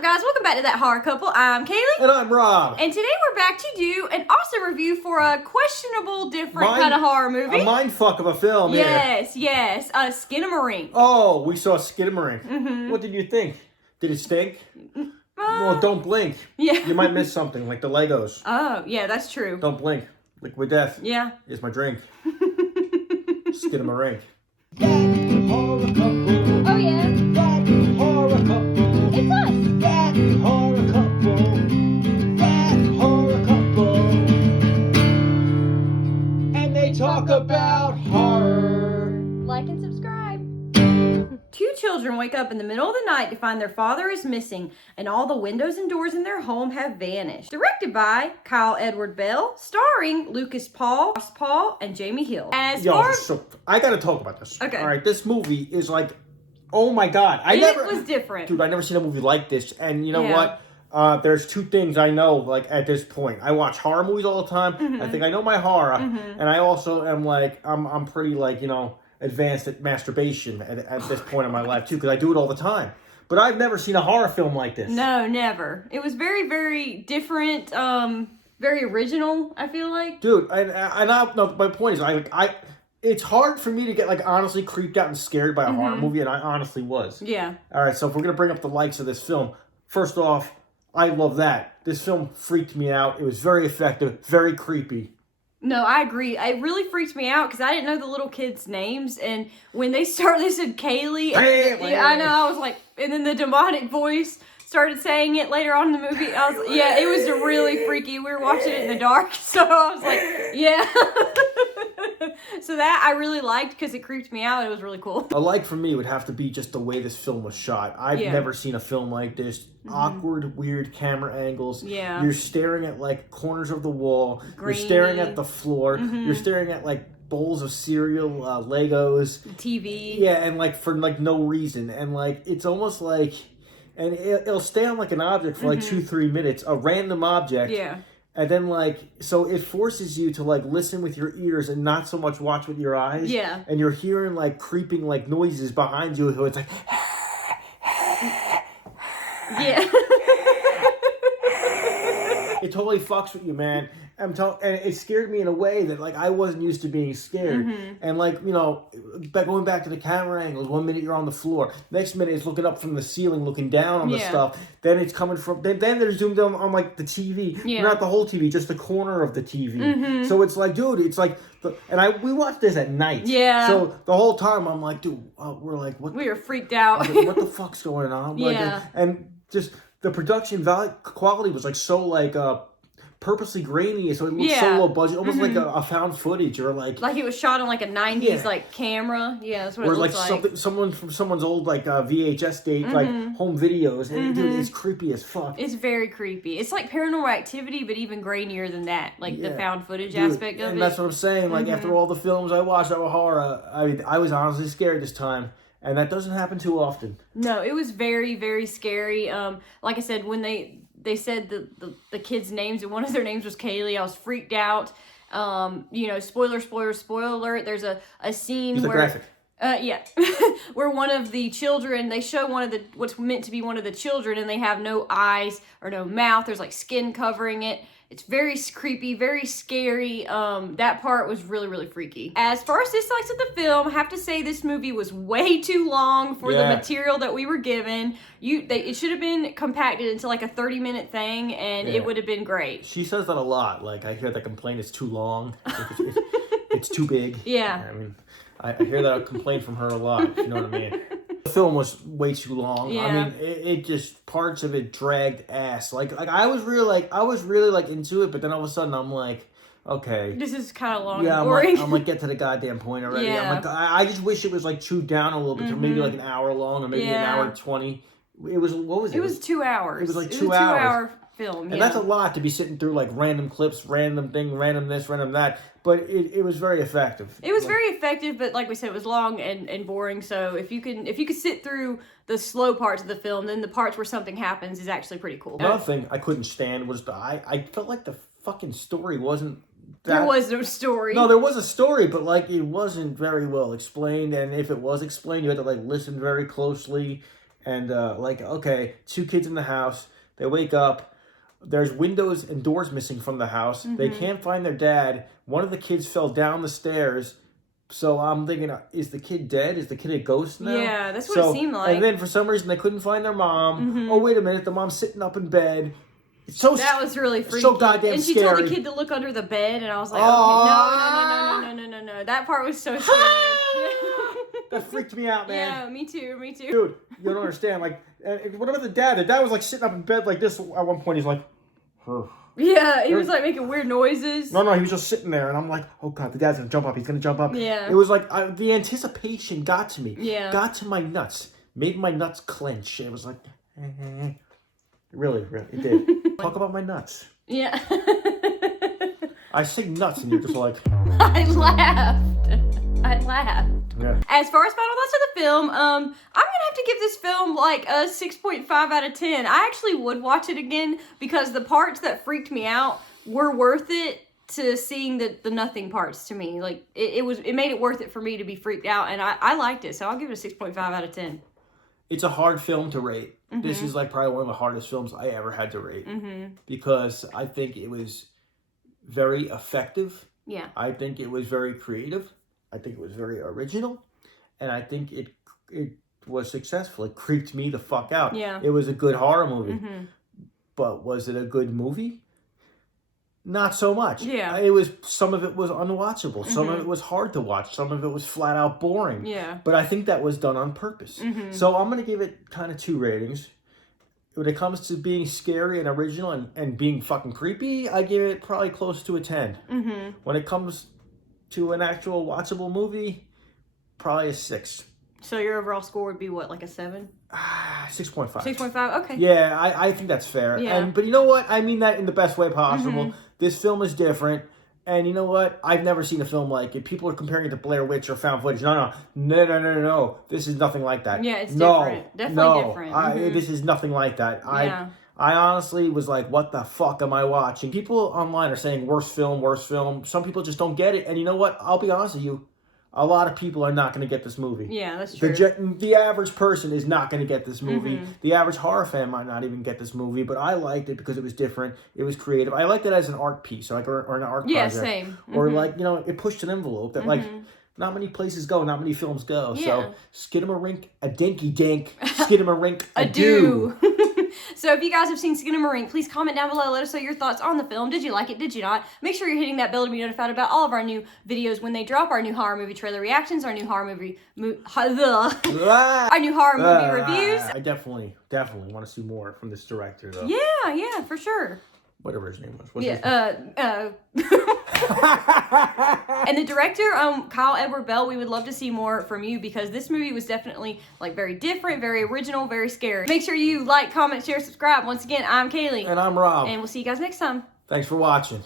up, guys? Welcome back to That Horror Couple. I'm Kaylee. And I'm Rob. And today we're back to do an awesome review for a questionable, different kind of horror movie. A mindfuck of a film. Yes, yes. SKINAMARINK. Oh, we saw SKINAMARINK. Mm-hmm. What did you think? Did it stink? Well, don't blink. Yeah. You might miss something, like the Legos. Oh, yeah, that's true. Don't blink. Liquid Death. Yeah. Is my drink. SKINAMARINK. That horror couple. Oh, yeah. That horror couple. It's us. That horror couple. That horror couple. And they talk about horror. Like and subscribe. Two children wake up in the middle of the night to find their father is missing and all the windows and doors in their home have vanished. Directed by Kyle Edward Bell, starring Lucas Paul, Ross Paul, and Jamie Hill. So I gotta talk about this. Okay. All right, this movie is like, oh my god. It was different. Dude, I never seen a movie like this. And you know Yeah. what? There's two things I know, like, at this point. I watch horror movies all the time. Mm-hmm. I think I know my horror. And I also am like, I'm pretty, like, you know, advanced at masturbation at this point in my life, too, because I do it all the time. But I've never seen a horror film like this. No, never. It was very, very different, very original, I feel like. Dude, no, my point is, it's hard for me to get, like, honestly creeped out and scared by a horror movie, and I honestly was. Yeah. All right, so if we're going to bring up the likes of this film, first off, I love that. This film freaked me out. It was very effective, very creepy. No, I agree. It really freaked me out because I didn't know the little kids' names, and when they started, they said Kaylee. I know. I was like, and then the demonic voice started saying it later on in the movie. I was, yeah, it was really freaky. We were watching it in the dark, so I was like, yeah. So that I really liked because it creeped me out. It was really cool. A like for me would have to be just the way this film was shot. I've never seen a film like this. Awkward, weird camera angles. Yeah. You're staring at, like, corners of the wall. Grainy. You're staring at the floor. You're staring at, like, bowls of cereal, Legos. TV. Yeah, and, like, for, like, no reason. And, like, it's almost like... And it'll stay on, like, an object for, like, 2-3 minutes. A random object. Yeah. And then, like, so it forces you to, like, listen with your ears and not so much watch with your eyes. Yeah. And you're hearing, like, creeping, like, noises behind you. So it's like... Yeah. It totally fucks with you, man. And it scared me in a way that, like, I wasn't used to being scared. And, like, you know, going back to the camera angles, 1 minute you're on the floor, next minute it's looking up from the ceiling, looking down on the stuff. Then it's coming from, then they're zoomed in on, like, the TV. Yeah. Not the whole TV, just the corner of the TV. So it's like, dude, it's like, we watched this at night. Yeah. So the whole time I'm like, dude, we're like, what? We were freaked out. Like, what the fuck's going on? Like, Yeah. and just the production quality was, like, so, like, purposely grainy, so it looks so low budget, almost like a found footage, or like it was shot on like a 90s like camera. Yeah, that's what it looks like. Or like someone from someone's old like VHS date, like home videos, and dude, it's creepy as fuck. It's very creepy. It's like Paranormal Activity, but even grainier than that, like the found footage aspect of it. And that's what I'm saying. Like after all the films I watched that were horror, I mean, I was honestly scared this time. And that doesn't happen too often. No, it was very, very scary. Like I said, when they said the kids' names, and one of their names was Kaylee, I was freaked out. You know, spoiler alert. There's a scene where... graphic. Yeah, where one of the children, they show what's meant to be one of the children, and they have no eyes or no mouth. There's like skin covering it. It's very creepy, very scary. That part was really, really freaky. As far as dislikes of the film, I have to say this movie was way too long for the material that we were given. It should have been compacted into like a 30-minute thing, and it would have been great. She says that a lot. Like, I hear that complaint, it's too long. It's too big. Yeah. I mean, I hear that complaint from her a lot, if you know what I mean. The film was way too long. Yeah. I mean, it just, parts of it dragged ass. Like I was really into it, but then all of a sudden I'm like, okay. This is kind of long and I'm boring. like, get to the goddamn point already. Yeah. I'm like, I just wish it was like chewed down a little bit to maybe like an hour long, or maybe an hour and 20. It was, what was it? It was 2 hours. It was like 2 hours. It was a 2-hour film, And that's a lot to be sitting through, like, random clips, random thing, random this, random that. But it was very effective. It was very effective, but like we said, it was long and boring. So if you could sit through the slow parts of the film, then the parts where something happens is actually pretty cool. Another thing I couldn't stand was I felt like the fucking story wasn't There was no story. No, there was a story, but, like, it wasn't very well explained. And if it was explained, you had to, like, listen very closely. And like, okay, 2 kids in the house. They wake up. There's windows and doors missing from the house. They can't find their dad. One of the kids fell down the stairs. So I'm thinking, is the kid dead? Is the kid a ghost now? Yeah, that's what it seemed like. And then for some reason they couldn't find their mom. Oh, wait a minute, the mom's sitting up in bed. That was really freaky. So goddamn and she scary. told the kid to look under the bed, and I was like, okay, no. That part was so scary. That freaked me out, man. Yeah, me too. Dude, you don't understand. Like, what about the dad? The dad was like sitting up in bed like this. At one point, he's like, yeah, he was like making weird noises. No, he was just sitting there, and I'm like, oh god, the dad's gonna jump up. He's gonna jump up. Yeah. It was like the anticipation got to me. Yeah. Got to my nuts. Made my nuts clench. It was like, really, it did. Talk about my nuts. Yeah. I say nuts, and you're just like, I laughed. yeah. As far as final thoughts of the film, I'm gonna have to give this film like a 6.5 out of 10. I actually would watch it again because the parts that freaked me out were worth it to seeing the nothing parts to me. Like it made it worth it for me to be freaked out, and I liked it, so I'll give it a 6.5 out of 10. It's a hard film to rate. This is like probably one of the hardest films I ever had to rate because I think it was very effective. Yeah. I think it was very creative. I think it was very original, and I think it was successful. It creeped me the fuck out. Yeah. It was a good horror movie, but was it a good movie? Not so much. Yeah. Some of it was unwatchable. Some of it was hard to watch. Some of it was flat out boring. Yeah. But I think that was done on purpose. So I'm gonna give it kind of 2 ratings. When it comes to being scary and original and being fucking creepy, I give it probably close to a 10. When it comes to an actual watchable movie, probably a 6. So your overall score would be what, like a 7? 6.5. 6.5? Okay. Yeah, I think that's fair. Yeah. But you know what? I mean that in the best way possible. This film is different. And you know what? I've never seen a film like it. People are comparing it to Blair Witch or found footage. No. This is nothing like that. Yeah, it's different. Definitely different. This is nothing like that. Yeah. I honestly was like, what the fuck am I watching? People online are saying worst film. Some people just don't get it. And you know what? I'll be honest with you. A lot of people are not going to get this movie. Yeah, that's true. The average person is not going to get this movie. The average horror fan might not even get this movie, but I liked it because it was different. It was creative. I liked it as an art piece, or an art project. Yeah, same. Or like, it pushed an envelope that like not many places go, not many films go. Yeah. So Skinamarink, a dinky dink. Skinamarink, a do. So if you guys have seen Skinamarink, please comment down below. Let us know your thoughts on the film. Did you like it? Did you not? Make sure you're hitting that bell to be notified about all of our new videos when they drop. Our new horror movie trailer reactions, our new horror movie our new horror movie reviews. I definitely want to see more from this director, though. Yeah, for sure. Whatever his name was. What's his Yeah, and the director, Kyle Edward Bell, we would love to see more from you because this movie was definitely like very different, very original, very scary. Make sure you like, comment, share, subscribe. Once again, I'm Kaylee. And I'm Rob. And we'll see you guys next time. Thanks for watching.